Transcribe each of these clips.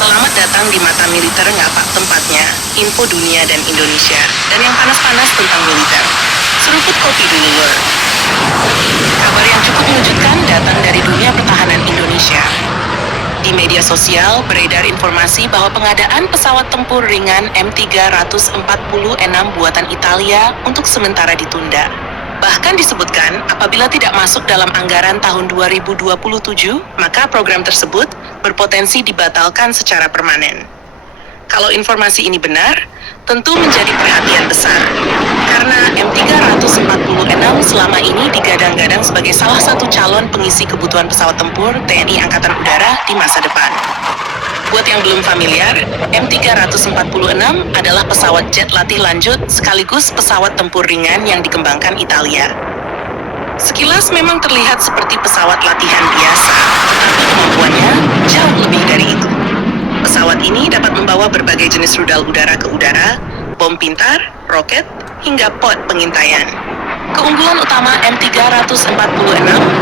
Selamat datang di Mata Militer Ngapak, tempatnya info dunia dan Indonesia, dan yang panas-panas tentang militer. Seruput kopi dulu, Lur. Kabar yang cukup mengejutkan datang dari dunia pertahanan Indonesia. Di media sosial beredar informasi bahwa pengadaan pesawat tempur ringan M346 buatan Italia untuk sementara ditunda. Bahkan disebutkan apabila tidak masuk dalam anggaran tahun 2027, maka program tersebut berpotensi dibatalkan secara permanen. Kalau informasi ini benar, tentu menjadi perhatian besar. Karena M346 selama ini digadang-gadang sebagai salah satu calon pengisi kebutuhan pesawat tempur TNI Angkatan Udara di masa depan. Buat yang belum familiar, M346 adalah pesawat jet latih lanjut sekaligus pesawat tempur ringan yang dikembangkan Italia. Sekilas memang terlihat seperti pesawat latihan biasa, tetapi kemampuannya jauh lebih dari itu. Pesawat ini dapat membawa berbagai jenis rudal udara ke udara, bom pintar, roket, hingga pod pengintaian. Keunggulan utama M346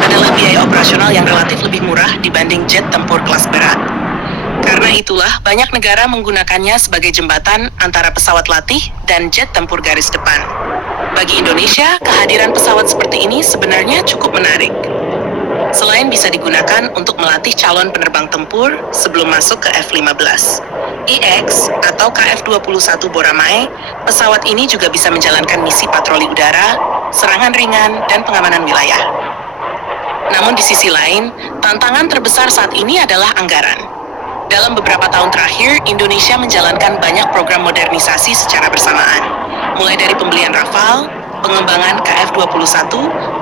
adalah biaya operasional yang relatif lebih murah dibanding jet tempur kelas berat. Karena itulah banyak negara menggunakannya sebagai jembatan antara pesawat latih dan jet tempur garis depan. Bagi Indonesia, kehadiran pesawat seperti ini sebenarnya cukup menarik. Selain bisa digunakan untuk melatih calon penerbang tempur sebelum masuk ke F-15, EX atau KF-21 Boramae, pesawat ini juga bisa menjalankan misi patroli udara, serangan ringan, dan pengamanan wilayah. Namun di sisi lain, tantangan terbesar saat ini adalah anggaran. Dalam beberapa tahun terakhir, Indonesia menjalankan banyak program modernisasi secara bersamaan, mulai dari pembelian Rafale, pengembangan KF-21,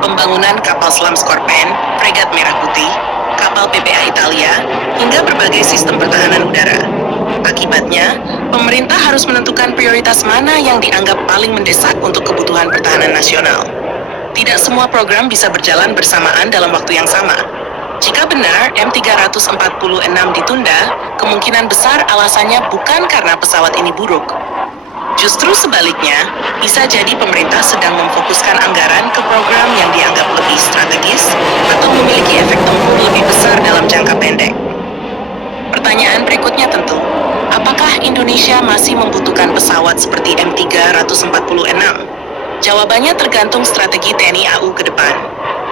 pembangunan kapal selam Skorpen, fregat Merah Putih, kapal PPA Italia, hingga berbagai sistem pertahanan udara. Akibatnya, pemerintah harus menentukan prioritas mana yang dianggap paling mendesak untuk kebutuhan pertahanan nasional. Tidak semua program bisa berjalan bersamaan dalam waktu yang sama. Jika benar M346 ditunda, kemungkinan besar alasannya bukan karena pesawat ini buruk. Justru sebaliknya, bisa jadi pemerintah sedang memfokuskan anggaran ke program yang dianggap lebih strategis atau memiliki efek tempur lebih besar dalam jangka pendek. Pertanyaan berikutnya tentu, apakah Indonesia masih membutuhkan pesawat seperti M346? Jawabannya tergantung strategi TNI AU ke depan.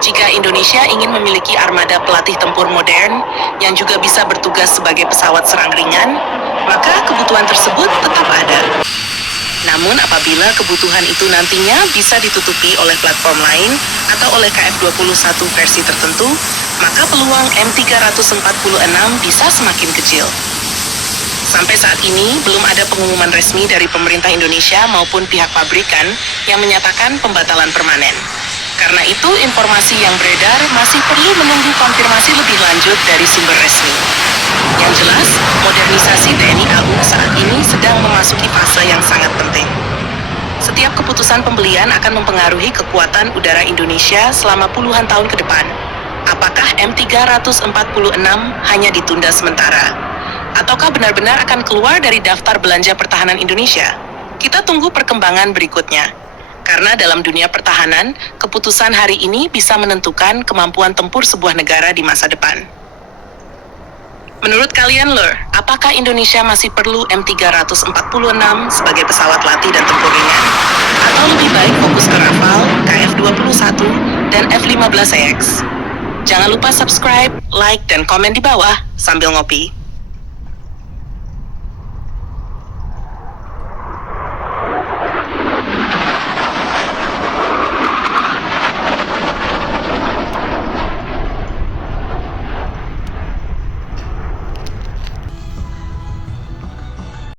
Jika Indonesia ingin memiliki armada pelatih tempur modern yang juga bisa bertugas sebagai pesawat serang ringan, maka kebutuhan tersebut tetap ada. Namun apabila kebutuhan itu nantinya bisa ditutupi oleh platform lain atau oleh KF-21 versi tertentu, maka peluang M346 bisa semakin kecil. Sampai saat ini, belum ada pengumuman resmi dari pemerintah Indonesia maupun pihak pabrikan yang menyatakan pembatalan permanen. Karena itu, informasi yang beredar masih perlu menunggu konfirmasi lebih lanjut dari sumber resmi. Yang jelas, modernisasi TNI AU saat ini sedang memasuki fase yang sangat penting. Setiap keputusan pembelian akan mempengaruhi kekuatan udara Indonesia selama puluhan tahun ke depan. Apakah M346 hanya ditunda sementara? Ataukah benar-benar akan keluar dari daftar belanja pertahanan Indonesia? Kita tunggu perkembangan berikutnya. Karena dalam dunia pertahanan, keputusan hari ini bisa menentukan kemampuan tempur sebuah negara di masa depan. Menurut kalian, Lur, apakah Indonesia masih perlu M346 sebagai pesawat latih dan tempur ringan? Atau lebih baik fokus ke Rafale, KF-21, dan F-15EX? Jangan lupa subscribe, like, dan komen di bawah sambil ngopi.